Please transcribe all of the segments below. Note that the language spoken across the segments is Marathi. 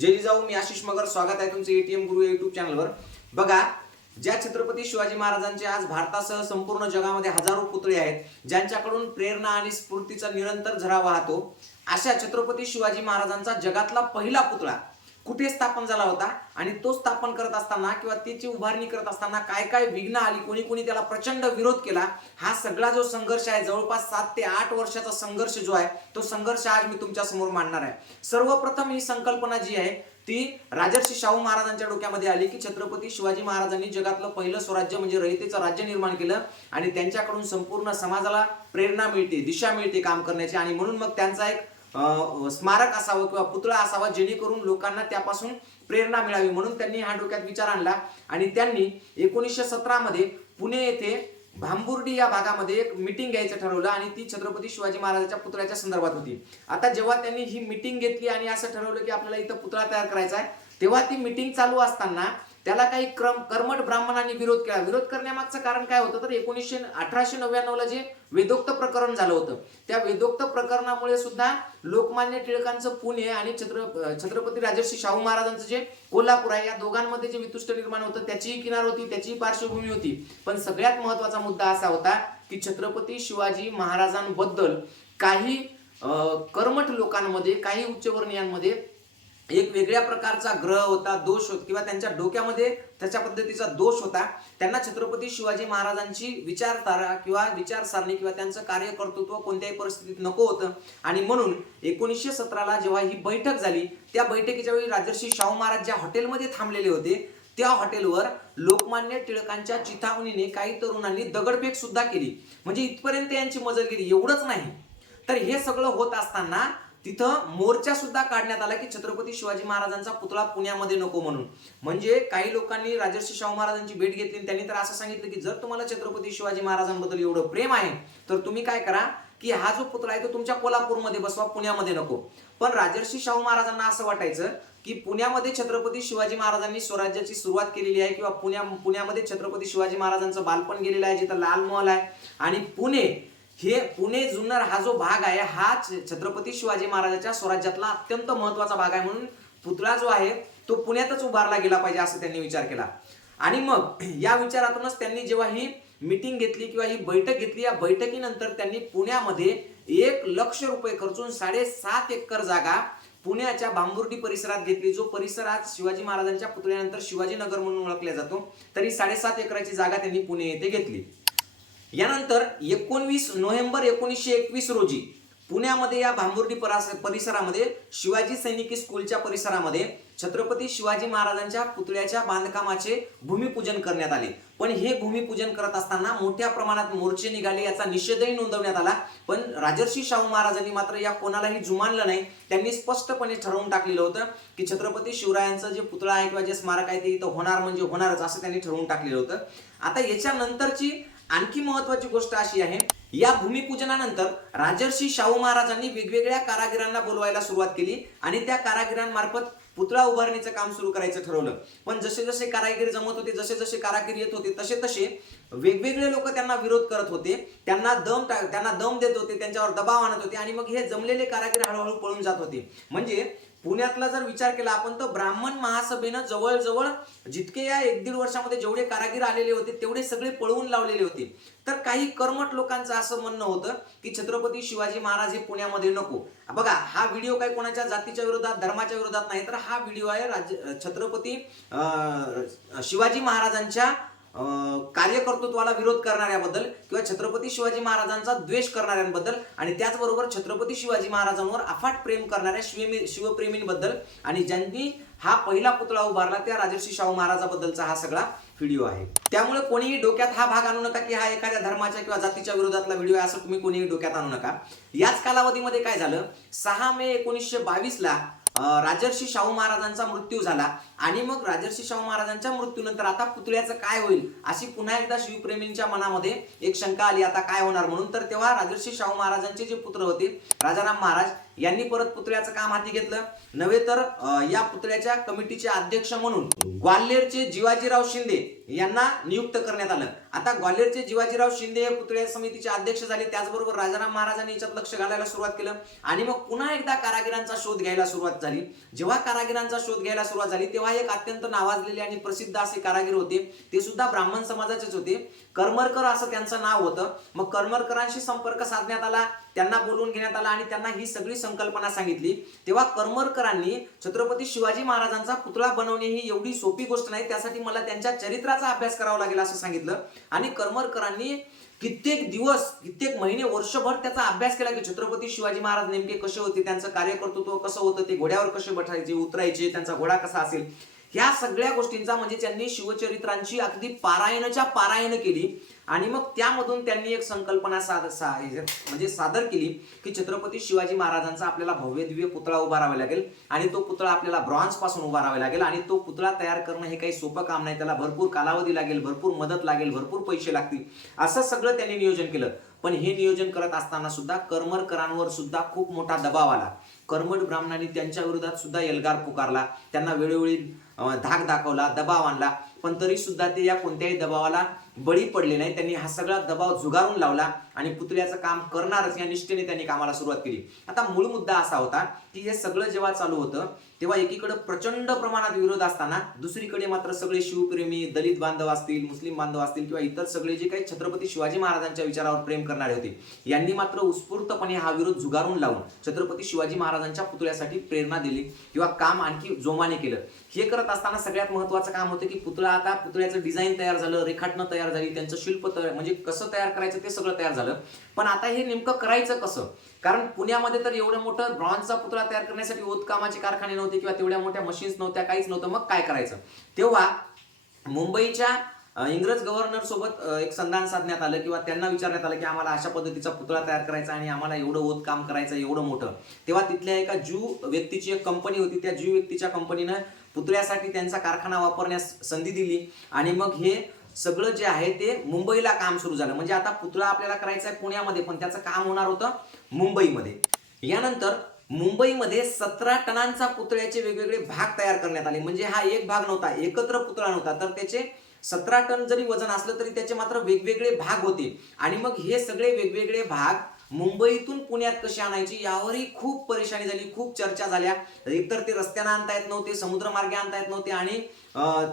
जय जाऊ मी आशिष मगर. स्वागत आहे तुमचं एटीएम गुरु युट्यूब चॅनलवर बघा ज्या छत्रपती शिवाजी महाराजांचे आज भारतासह संपूर्ण जगामध्ये हजारो पुतळे आहेत ज्यांच्याकडून प्रेरणा आणि स्फूर्तीचा निरंतर झरा वाहतो अशा छत्रपती शिवाजी महाराजांचा जगातला पहिला पुतळा कुठे स्थापन झाला होता आणि तो स्थापन करत असताना किंवा त्याची उभारणी करत असताना काय काय विघ्न आली कोणी कोणी त्याला प्रचंड विरोध केला हा सगळा जो संघर्ष आहे जवळपास सात ते आठ वर्षाचा संघर्ष जो आहे तो संघर्ष आज मी तुमच्यासमोर मांडणार आहे. सर्वप्रथम ही संकल्पना जी आहे ती राजर्षी शाहू महाराजांच्या डोक्यामध्ये आली की छत्रपती शिवाजी महाराजांनी जगातलं पहिलं स्वराज्य म्हणजे रयतेचं राज्य निर्माण केलं आणि त्यांच्याकडून संपूर्ण समाजाला प्रेरणा मिळते दिशा मिळते काम करण्याची आणि म्हणून मग त्यांचा एक स्मारक असावं किंवा पुतळा असावा जेणेकरून लोकांना त्यापासून प्रेरणा मिळावी. म्हणून त्यांनी हा डोक्यात विचार आणला. आणि त्यांनी एकोणीसशे सतरामध्ये पुणे येथे भांबुर्डी या भागामध्ये एक मिटिंग घ्यायचं ठरवलं आणि ती छत्रपती शिवाजी महाराजांच्या पुतळ्याच्या संदर्भात होती. आता जेव्हा त्यांनी ही मिटिंग घेतली आणि असं ठरवलं की आपल्याला इथं पुतळा तयार करायचा आहे तेव्हा ती मिटिंग चालू असताना त्याला काही क्रम कर्मठ ब्राह्मणांनी विरोध केला. विरोध करण्यामागचं कारण काय होतं तर एकोणीसशे अठराशे नव्याण्णवला जे वेदोक्त प्रकरण झालं होतं त्या वेदोक्त प्रकरणामुळे सुद्धा लोकमान्य टिळकांचं पुणे आणि छत्र छत्रपती राजर्षी शाहू महाराजांचं जे कोल्हापूर आहे या दोघांमध्ये जे वितुष्ट निर्माण होतं त्याचीही किनार होती त्याचीही पार्श्वभूमी होती. पण सगळ्यात महत्त्वाचा मुद्दा असा होता की छत्रपती शिवाजी महाराजांबद्दल काही कर्मठ लोकांमध्ये काही उच्चवर्णीयांमध्ये एक वेगळ्या प्रकारचा ग्रह होता दोष होता किंवा त्यांच्या डोक्यामध्ये त्याच्या पद्धतीचा दोष होता. त्यांना छत्रपती शिवाजी महाराजांची विचारधारा किंवा विचारसारणी किंवा त्यांचं कार्यकर्तृत्व कोणत्याही परिस्थितीत नको होतं. आणि म्हणून एकोणीसशे सतराला जेव्हा ही बैठक झाली त्या बैठकीच्या वेळी राजर्षी शाहू महाराज ज्या हॉटेलमध्ये थांबलेले होते त्या हॉटेलवर लोकमान्य टिळकांच्या चिथावणीने काही तरुणांनी दगडफेक सुद्धा केली. म्हणजे इथपर्यंत यांची मजल गेली. एवढंच नाही. तर हे सगळं होत असताना तिथं मोर्चा सुद्धा काढण्यात आला की छत्रपती शिवाजी महाराजांचा पुतळा पुण्यामध्ये नको म्हणून. म्हणजे काही लोकांनी राजर्षी शाहू महाराजांची भेट घेतली आणि त्यांनी तर असं सांगितलं की जर तुम्हाला छत्रपती शिवाजी महाराजांबद्दल एवढं प्रेम आहे तर तुम्ही काय करा की हा जो पुतळा आहे तो तुमच्या कोल्हापूरमध्ये बसवा पुण्यामध्ये नको. पण राजर्षी शाहू महाराजांना असं वाटायचं की पुण्यामध्ये छत्रपती शिवाजी महाराजांनी स्वराज्याची सुरुवात केलेली आहे किंवा पुण्या पुण्यामध्ये छत्रपती शिवाजी महाराजांचं बालपण गेलेलं आहे जिथं लाल महल आहे आणि पुणे हे पुणे जुन्नर हा जो भाग आहे हा छ- छत्रपती शिवाजी महाराजांच्या स्वराज्यातला अत्यंत महत्त्वाचा भाग आहे म्हणून पुतळा जो आहे तो पुण्यातच उभारला गेला पाहिजे असं त्यांनी विचार केला. आणि मग या विचारातूनच त्यांनी जेव्हा ही मिटिंग घेतली किंवा ही बैठक घेतली या बैठकीनंतर त्यांनी पुण्यामध्ये एक लक्ष रुपये खर्चून साडेसात एकर जागा पुण्याच्या बांबुर्डी परिसरात घेतली जो परिसर आज शिवाजी महाराजांच्या पुतळ्यानंतर शिवाजीनगर म्हणून ओळखला जातो तरी साडेसात एकराची जागा त्यांनी पुणे येथे घेतली. यानंतर एकोणवीस नोव्हेंबर एकोणीसशे एकवीस रोजी पुण्यामध्ये या भांबुर्डी परिसरामध्ये शिवाजी सैनिकी स्कूलच्या परिसरामध्ये छत्रपती शिवाजी महाराजांच्या पुतळ्याच्या बांधकामाचे भूमिपूजन करण्यात आले. पण हे भूमिपूजन करत असताना मोठ्या प्रमाणात मोर्चे निघाले याचा निषेधही नोंदवण्यात आला. पण राजर्षी शाहू महाराजांनी मात्र या कोणालाही जुमानलं नाही. त्यांनी स्पष्टपणे ठरवून टाकलेलं होतं की छत्रपती शिवरायांचं जे पुतळा आहे किंवा जे स्मारक आहे ते इथं होणार म्हणजे होणारच असं त्यांनी ठरवून टाकलेलं होतं. आता याच्यानंतरची आणखी महत्वाची गोष्ट अशी आहे या भूमिपूजनानंतर राजर्षी शाहू महाराजांनी वेगवेगळ्या कारागिरांना बोलवायला सुरुवात केली आणि त्या कारागिरांमार्फत पुतळा उभारणीचं काम सुरू करायचं ठरवलं. पण जसे जसे कारागीर जमत होते जसे जसे कारागीर येत होते तसे तसे वेगवेगळे लोक त्यांना विरोध करत होते. त्यांना दम त्यांना दम देत होते त्यांच्यावर दबाव आणत होते आणि मग हे जमलेले कारागीर हळूहळू पळून जात होते. म्हणजे पुण्यातला जर विचार केला आपण तर ब्राह्मण महासभेनं जवळजवळ जितके या एक दीड वर्षामध्ये जेवढे कारागीर आलेले होते तेवढे सगळे पळवून लावलेले होते. तर काही कर्मठ लोकांचं असं म्हणणं होतं की छत्रपती शिवाजी महाराज हे पुण्यामध्ये नको. बघा हा व्हिडिओ काही कोणाच्या जातीच्या विरोधात धर्माच्या विरोधात नाही तर हा व्हिडिओ आहे राज्य छत्रपती शिवाजी महाराजांच्या कार्यकर्तृत्वाला विरोध करणाऱ्याबद्दल किंवा छत्रपती शिवाजी महाराजांचा द्वेष करणाऱ्यांबद्दल आणि त्याचबरोबर छत्रपती शिवाजी महाराजांवर अफाट प्रेम करणाऱ्या शिवमी शिवप्रेमींबद्दल आणि ज्यांनी हा पहिला पुतळा उभारला त्या राजर्षी शाहू महाराजाबद्दलचा हा सगळा व्हिडिओ आहे. त्यामुळे कोणीही डोक्यात हा भाग आणू नका की हा एखाद्या धर्माच्या किंवा जातीच्या विरोधातला व्हिडिओ आहे असं तुम्ही कोणीही डोक्यात आणू नका. याच कालावधीमध्ये काय झालं? सहा मे एकोणीसशे बावीसला राजर्षी शाहू महाराजांचा मृत्यू झाला. आणि मग राजर्षी शाहू महाराजांच्या मृत्यूनंतर आता पुतळ्याचं काय होईल अशी पुन्हा एकदा शिवप्रेमींच्या मनामध्ये एक शंका आली. आता काय होणार? म्हणून तर तेव्हा राजर्षी शाहू महाराजांचे जे पुत्र होते राजाराम महाराज यांनी परत पुतळ्याचं काम हाती घेतलं. नव्हे तर या पुतळ्याच्या कमिटीचे अध्यक्ष म्हणून ग्वाल्हेरचे जिवाजीराव शिंदे यांना नियुक्त करण्यात आलं. आता ग्वाल्हेरचे जिवाजीराव शिंदे हे पुतळ्या समितीचे अध्यक्ष झाले. त्याचबरोबर राजाराम महाराजांनी याच्यात लक्ष घालायला सुरुवात केलं. आणि मग पुन्हा एकदा कारागिरांचा शोध घ्यायला सुरुवात झाली. जेव्हा कारागिरांचा शोध घ्यायला सुरुवात झाली तेव्हा एक अत्यंत नावाजलेले आणि प्रसिद्ध असे कारागीर होते. ते सुद्धा ब्राह्मण समाजाचेच होते. करमरकर असं त्यांचं नाव होतं. मग करमरकरांशी संपर्क साधण्यात आला. त्यांना बोलवून घेण्यात आला आणि त्यांना ही सगळी संकल्पना सांगितली. तेव्हा करमरकरांनी छत्रपती शिवाजी महाराजांचा पुतळा बनवणे ही एवढी सोपी गोष्ट नाही त्यासाठी मला त्यांच्या चरित्राचा अभ्यास करावा लागेल असं सांगितलं. आणि करमरकरांनी कित्येक दिवस कित्येक महिने वर्षभर त्याचा अभ्यास केला की छत्रपती शिवाजी महाराज नेमके कसे होते त्यांचं कार्यकर्तृत्व कसं होतं ते घोड्यावर कसे बठायचे उतरायचे त्यांचा घोडा कसा असेल. ह्या सगळ्या गोष्टींचा म्हणजे त्यांनी शिवचरित्रांची अगदी पारायणाच्या पारायण केली. आणि मग त्यामधून त्यांनी एक संकल्पना साद सा म्हणजे सादर केली की छत्रपती शिवाजी महाराजांचा आपल्याला भव्य दिव्य पुतळा उभारावा लागेल. आणि तो पुतळा आपल्याला ब्रॉन्झपासून उभारावा लागेल. आणि तो पुतळा तयार करणं हे काही सोपं काम नाही. त्याला भरपूर कालावधी लागेल भरपूर मदत लागेल भरपूर पैसे लागतील. असं सगळं त्यांनी नियोजन केलं. पण हे नियोजन करत असताना सुद्धा करमरकरांवर सुद्धा खूप मोठा दबाव आला. कर्मठ ब्राह्मणांनी त्यांच्या विरोधात सुद्धा एल्गार पुकारला. त्यांना वेळोवेळी धाक दाखवला दबाव आणला. पण तरी सुद्धा ते या कोणत्याही दबावाला बळी पडले नाही त्यांनी हा सगळा दबाव झुगारून लावला आणि पुतळ्याचं काम करणारच या निष्ठेने त्यांनी कामाला सुरुवात केली. आता मूळ मुद्दा असा होता की हे सगळं जेव्हा चालू होतं तेव्हा एकीकडे प्रचंड प्रमाणात विरोध असताना दुसरीकडे मात्र सगळे शिवप्रेमी दलित बांधव असतील मुस्लिम बांधव असतील किंवा इतर सगळे जे काही छत्रपती शिवाजी महाराजांच्या विचारावर प्रेम करणारे होते यांनी मात्र उत्स्फूर्तपणे हा विरोध झुगारून लावून छत्रपती शिवाजी महाराजांच्या पुतळ्यासाठी प्रेरणा दिली किंवा काम आणखी जोमाने केलं. हे करत असताना सगळ्यात महत्वाचं काम होतं की पुतळा आता पुतळ्याचं डिझाईन तयार झालं रेखाटणं तयार झाली त्यांचं शिल्प तयार म्हणजे कसं तयार करायचं ते सगळं तयार झालं. पण आता हे नेमकं करायचं कसं? कारण पुण्यामध्ये तर एवढं मोठं ब्रॉन्झचा पुतळा तयार करण्यासाठी उत्कामाचे कारखाने नव्हते किंवा तेवढ्या मोठ्या मशीन्स नव्हत्या काहीच नव्हतं. मग काय करायचं? तेव्हा मुंबईच्या इंग्रज गव्हर्नर सोबत एक संधान साधण्यात आलं किंवा त्यांना विचारण्यात आलं की आम्हाला अशा पद्धतीचा पुतळा तयार करायचा आणि आम्हाला एवढं ओत काम करायचं एवढं मोठं. तेव्हा तिथल्या एका ज्यू व्यक्तीची एक कंपनी होती. त्या ज्यू व्यक्तीच्या कंपनीनं पुतळ्यासाठी त्यांचा कारखाना वापरण्यास संधी दिली. आणि मग हे सगळं जे आहे ते मुंबईला काम सुरू झालं. म्हणजे आता पुतळा आपल्याला करायचा आहे पुण्यामध्ये पण त्याचं काम होणार होतं मुंबईमध्ये. यानंतर मुंबईमध्ये सतरा टनांचा पुतळ्याचे वेगवेगळे भाग तयार करण्यात आले. म्हणजे हा एक भाग नव्हता एकत्र पुतळा नव्हता. तर त्याचे सतरा टन जरी वजन असलं तरी त्याचे मात्र वेगवेगळे भाग होते. आणि मग हे सगळे वेगवेगळे भाग मुंबईतून पुण्यात कशी आणायची यावरही खूप परेशानी झाली खूप चर्चा झाल्या. एकतर ते रस्त्यानं आणता येत नव्हते समुद्रमार्गे आणता येत नव्हते आणि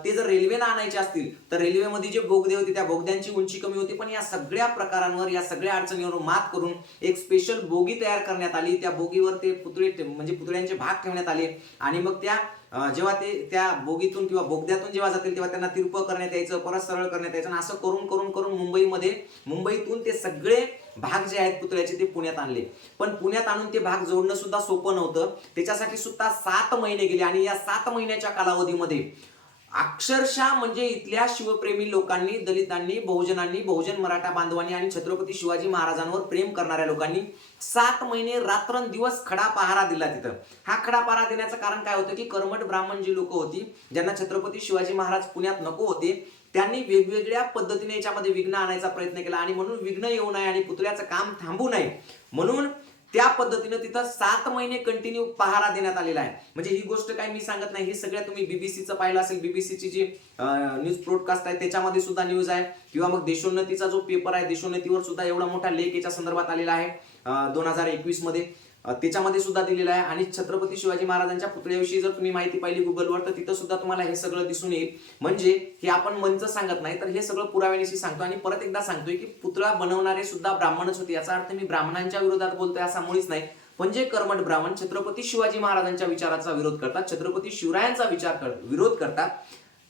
ते जर रेल्वेनं आणायचे असतील तर रेल्वेमध्ये जे बोगदे होते त्या बोगद्यांची उंची कमी होती. पण या सगळ्या प्रकारांवर या सगळ्या अडचणीवर मात करून एक स्पेशल बोगी तयार करण्यात आली. त्या बोगीवर ते पुतळे म्हणजे पुतळ्यांचे भाग ठेवण्यात आले. आणि मग त्या जेव्हा ते त्या बोगीतून किंवा बोगद्यातून जेव्हा जातील तेव्हा त्यांना तिरपं करण्यात यायचं परत सरळ करण्यात यायचं. आणि असं करून करून करून मुंबईमध्ये मुंबईतून ते सगळे भाग जे आहेत पुतळ्याचे ते पुण्यात आणले. पण पुण्यात आणून ते भाग जोडणं सुद्धा सोपं नव्हतं. त्याच्यासाठी सुद्धा सात महिने गेले. आणि या सात महिन्याच्या कालावधीमध्ये अक्षरशः म्हणजे इथल्या शिवप्रेमी लोकांनी दलितांनी बहुजनांनी बहुजन मराठा बांधवांनी आणि छत्रपती शिवाजी महाराजांवर प्रेम करणाऱ्या लोकांनी सात महिने रात्रंदिवस खडा पहारा दिला तिथं. हा खडा पहारा देण्याचं कारण काय होतं की कर्मठ ब्राह्मण जी लोक होती ज्यांना छत्रपती शिवाजी महाराज पुण्यात नको होते त्यांनी वेगवेगळ्या पद्धतीने याच्यामध्ये विघ्न आणायचा प्रयत्न केला आणि म्हणून विघ्न येऊ नये आणि पुतळ्याचं काम थांबू नये. म्हणून त्या पद्धतीनं तिथं सात महिने कंटिन्यू पहारा देण्यात आलेला आहे. म्हणजे ही गोष्ट काही मी सांगत नाही हे सगळ्या तुम्ही बीबीसीचं पाहिलं असेल बीबीसीची जी न्यूज ब्रॉडकास्ट आहे त्याच्यामध्ये सुद्धा न्यूज आहे. किंवा मग देशोन्नतीचा जो पेपर आहे देशोन्नतीवर सुद्धा एवढा मोठा लेख याच्या संदर्भात आलेला आहे. दोन हजार एकवीसमध्ये. त्याच्यामध्ये सुद्धा दिलेला आहे. आणि छत्रपती शिवाजी महाराजांच्या पुतळ्याविषयी जर तुम्ही माहिती पाहिली गुगलवर तर तिथं सुद्धा तुम्हाला हे सगळं दिसून येईल. म्हणजे हे आपण मंच सांगत नाही तर हे सगळं पुराव्यानिशी सांगतो. आणि परत एकदा सांगतोय की पुतळा बनवणारे सुद्धा ब्राह्मणच होते. याचा अर्थ मी ब्राह्मणांच्या विरोधात बोलतोय असा मुळीच नाही. पण जे कर्मठ ब्राह्मण छत्रपती शिवाजी महाराजांच्या विचाराचा विरोध करतात छत्रपती शिवरायांचा विचार कर विरोध करतात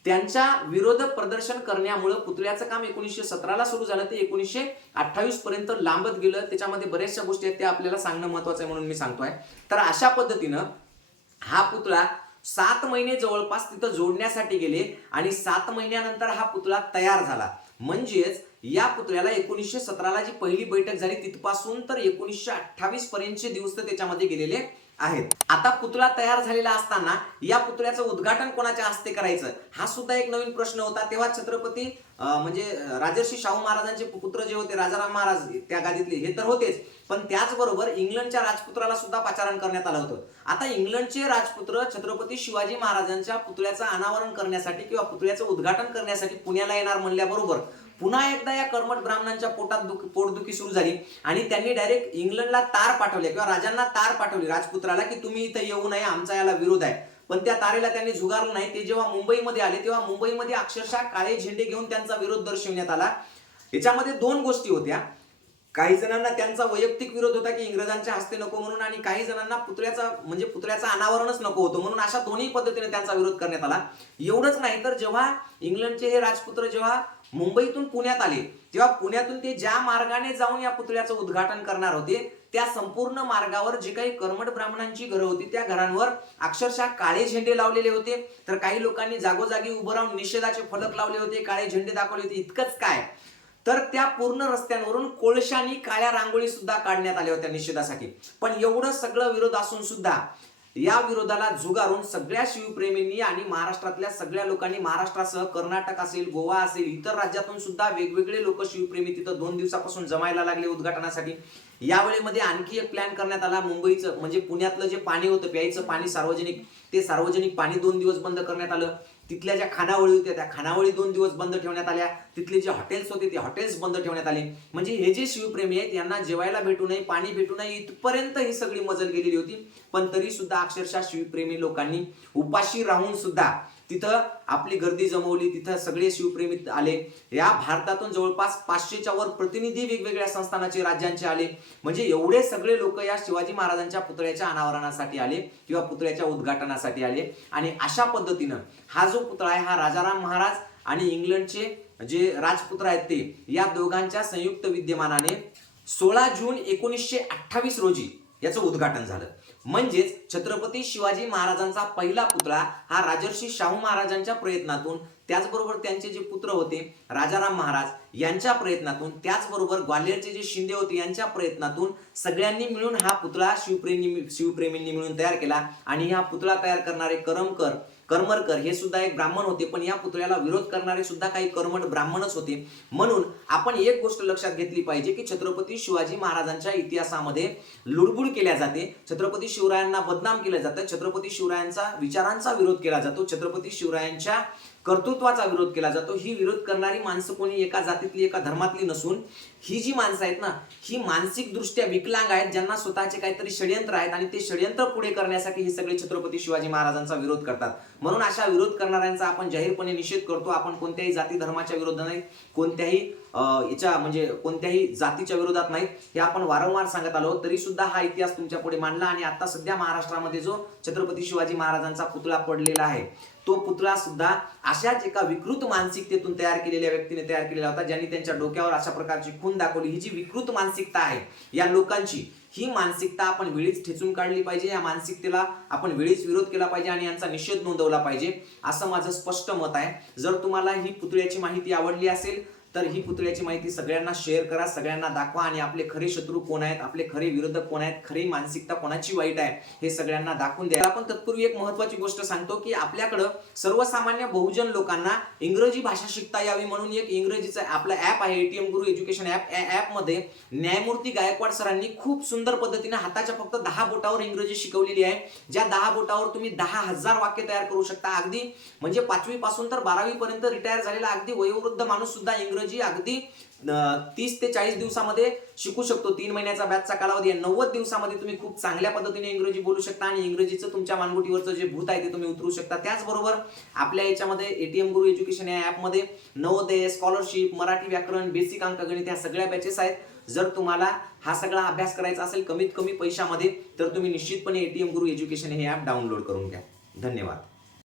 त्यांच्या विरोध प्रदर्शन करण्यामुळं पुतळ्याचं काम एकोणीसशे सतराला सुरू झालं. ते एकोणीसशे अठ्ठावीस पर्यंत लांबत गेलं. त्याच्यामध्ये बऱ्याचशा गोष्टी आहेत त्या आपल्याला सांगणं महत्वाचं आहे म्हणून मी सांगतोय. तर अशा पद्धतीनं हा पुतळा सात महिने जवळपास तिथं जोडण्यासाठी गेले आणि सात महिन्यानंतर हा पुतळा तयार झाला. म्हणजेच या पुतळ्याला एकोणीसशे सतराला जी पहिली बैठक झाली तिथपासून तर एकोणीसशे अठ्ठावीस पर्यंतचे दिवस तर त्याच्यामध्ये गेलेले. आहेत. आता पुतळा तयार झालेला असताना या पुतळ्याचं उद्घाटन कोणाच्या हस्ते करायचं? हा सुद्धा एक नवीन प्रश्न होता. तेव्हा छत्रपती म्हणजे राजर्षी शाहू महाराजांचे पुत्र जे होते राजाराम महाराज त्या गादीतले हे तर होतेच. पण त्याचबरोबर इंग्लंडच्या राजपुत्राला सुद्धा पाचारण करण्यात आलं होतं. आता इंग्लंडचे राजपुत्र छत्रपती शिवाजी महाराजांच्या पुतळ्याचं अनावरण करण्यासाठी किंवा पुतळ्याचं उद्घाटन करण्यासाठी पुण्याला येणार म्हणल्याबरोबर पुन्हा एकदा या कर्मट ब्राह्मणांच्या पोटात दुख पोटदुखी सुरू झाली. आणि त्यांनी डायरेक्ट इंग्लंडला तार पाठवले किंवा राजांना तार पाठवली राजपुत्राला की तुम्ही इथं येऊ नये आमचा याला विरोध आहे. पण त्या तारेला त्यांनी झुगारलं नाही. ते जेव्हा मुंबईमध्ये आले तेव्हा मुंबईमध्ये अक्षरशः काळे झेंडे घेऊन त्यांचा विरोध दर्शवण्यात आला. याच्यामध्ये दोन गोष्टी होत्या. काही जणांना त्यांचा वैयक्तिक विरोध होता की इंग्रजांच्या हस्ते नको म्हणून आणि काही जणांना पुतळ्याचा म्हणजे पुतळ्याचा अनावरणच नको होतं म्हणून अशा दोन्ही पद्धतीने त्यांचा विरोध करण्यात आला. एवढंच नाही तर जेव्हा इंग्लंडचे हे राजपुत्र जेव्हा मुंबईतून पुण्यात आले. तेव्हा पुण्यातून ते ज्या मार्गाने जाऊन या पुतळ्याचं उद्घाटन करणार होते त्या संपूर्ण मार्गावर जे काही कर्मठ ब्राह्मणांची घरं होती त्या घरांवर अक्षरशः काळे झेंडे लावलेले होते. तर काही लोकांनी जागोजागी उभं राहून निषेधाचे फलक लावले होते काळे झेंडे दाखवले होते. इतकंच काय? तर त्या पूर्ण रस्त्यांवरून कोळशानी काळ्या रांगोळी सुद्धा काढण्यात आल्या होत्या निषेधासाठी. पण एवढं सगळं विरोध असून सुद्धा या विरोधाला झुगारून सगळ्या शिवप्रेमींनी आणि महाराष्ट्रातल्या सगळ्या लोकांनी महाराष्ट्रासह कर्नाटक असेल गोवा असेल इतर राज्यातून सुद्धा वेगवेगळे लोक शिवप्रेमी तिथं दोन दिवसापासून जमायला लागले उद्घाटनासाठी. यावेळेमध्ये आणखी एक प्लॅन करण्यात आला. मुंबईचं म्हणजे पुण्यातलं जे पाणी होतं प्यायचं पाणी सार्वजनिक ते सार्वजनिक पाणी दोन दिवस बंद करण्यात आलं. तिथल्या ज्या खानावळी होत्या त्या खानावळी दोन दिवस बंद ठेवण्यात आल्या. तिथले जे हॉटेल्स होते ते हॉटेल्स बंद ठेवण्यात आले. म्हणजे हे जे शिवप्रेमी आहेत यांना जेवायला भेटू नये पाणी भेटू नये इथपर्यंत ही सगळी मजल गेलेली होती. पण तरी सुद्धा अक्षरशः शिवप्रेमी लोकांनी उपाशी राहून सुद्धा तिथं आपली गर्दी जमवली तिथं सगळे शिवप्रेमी आले. या भारतातून जवळपास पाचशेच्या वर प्रतिनिधी वेगवेगळ्या संस्थानाचे राज्यांचे आले. म्हणजे एवढे सगळे लोक या शिवाजी महाराजांच्या पुतळ्याच्या अनावरणासाठी आले किंवा पुतळ्याच्या उद्घाटनासाठी आले. आणि अशा पद्धतीनं हा जो पुतळा आहे हा राजाराम महाराज आणि इंग्लंडचे जे राजपुत्र आहेत ते या दोघांच्या संयुक्त विद्यमानाने सोळा जून एकोणीसशे अठ्ठावीस रोजी याचं उद्घाटन झालं. म्हणजेच छत्रपती शिवाजी महाराजांचा पहिला पुतळा हा राजर्षी शाहू महाराजांच्या प्रयत्नातून त्याचबरोबर त्यांचे जे पुत्र होते राजाराम महाराज यांच्या प्रयत्नातून त्याचबरोबर ग्वाल्हेरचे जे शिंदे होते यांच्या प्रयत्नातून सगळ्यांनी मिळून हा पुतळा शिवप्रेमी शिवप्रेमींनी मिळून तयार केला. आणि हा पुतळा तयार करणारे करमकर करमरकर हे सुद्धा एक ब्राह्मण होते पण या पुतळ्याला विरोध करणारे सुद्धा काही कर्मट ब्राह्मणच होते. म्हणून आपण एक गोष्ट लक्षात घेतली पाहिजे की छत्रपती शिवाजी महाराजांच्या इतिहासामध्ये लुडबुड केल्या जाते छत्रपती शिवरायांना बदनाम केलं जातं छत्रपती शिवरायांचा विचारांचा विरोध केला जातो छत्रपती शिवरायांच्या कर्तृत्वाचा विरोध केला जातो. ही विरोध करणारी माणसं कोणी एका जातीतली एका धर्मातली नसून ही जी माणसं आहेत ना ही मानसिक दृष्ट्या विकलांग आहेत ज्यांना स्वतःचे काहीतरी षडयंत्र आहेत आणि ते षडयंत्र पुढे करण्यासाठी हे सगळे छत्रपती शिवाजी महाराजांचा विरोध करतात. म्हणून अशा विरोध करणाऱ्यांचा आपण जाहीरपणे निषेध करतो. आपण कोणत्याही जाती धर्माच्या विरोधात नाही कोणत्याही याच्या म्हणजे कोणत्याही जातीच्या विरोधात नाहीत. हे आपण वारंवार सांगत आलो तरी सुद्धा हा इतिहास तुमच्यापुढे मांडला आणि आता सध्या महाराष्ट्रामध्ये जो छत्रपती शिवाजी महाराजांचा पुतळा पडलेला आहे तो पुतळा सुद्धा अशाच एका विकृत मानसिकतेतून तयार केलेल्या व्यक्तीने तयार केलेला होता ज्यांनी त्यांच्या डोक्यावर अशा प्रकारची खून दाखवली. ही जी विकृत मानसिकता आहे या लोकांची ही मानसिकता आपण वेळीच ठेचून काढली पाहिजे या मानसिकतेला आपण वेळीच विरोध केला पाहिजे आणि यांचा निषेध नोंदवला पाहिजे असं माझं स्पष्ट मत आहे. जर तुम्हाला ही पुतळ्याची माहिती आवडली असेल तर ही पुतळ्याची माहिती सगळ्यांना शेअर करा सगळ्यांना दाखवा आणि आपले खरे शत्रू कोण आहेत आपले खरे विरोधक कोण आहेत खरी मानसिकता कोणाची वाईट आहे हे सगळ्यांना दाखवून द्या. आपण तत्पूर्वी एक महत्वाची गोष्ट सांगतो की आपल्याकडं सर्वसामान्य बहुजन लोकांना इंग्रजी भाषा शिकता यावी म्हणून एक इंग्रजीचा आपला ऍप आहे एटीएम गुरु एज्युकेशन ऍप या न्यायमूर्ती गायकवाड सरांनी खूप सुंदर पद्धतीने हाताच्या फक्त दहा बोटावर इंग्रजी शिकवलेली आहे. ज्या दहा बोटावर तुम्ही दहा हजार वाक्य तयार करू शकता. अगदी म्हणजे पाचवी पासून तर बारावी पर्यंत रिटायर झालेला अगदी वयोवृद्ध माणूस सुद्धा इंग्रजी अगदी तीस ते चाळीस दिवसामध्ये शिकू शकतो. तीन महिन्याचा बॅचचा कालावधी आहे. नव्वद दिवसामध्ये तुम्ही खूप चांगल्या पद्धतीने इंग्रजी बोलू शकता आणि इंग्रजीचं तुमच्या मानगुटीवरचं जे भूत आहे ते तुम्ही उतरू शकता. त्याचबरोबर आपल्या याच्यामध्ये एटीएम गुरु एज्युकेशन या ॲपमध्ये नवोदय स्कॉलरशिप मराठी व्याकरण बेसिक अंकगणित ह्या सगळ्या बॅचेस आहेत. जर तुम्हाला हा सगळा अभ्यास करायचा असेल कमीत कमी पैशामध्ये तर तुम्ही निश्चितपणे एटीएम गुरु एज्युकेशन हे ॲप डाउनलोड करून घ्या. धन्यवाद.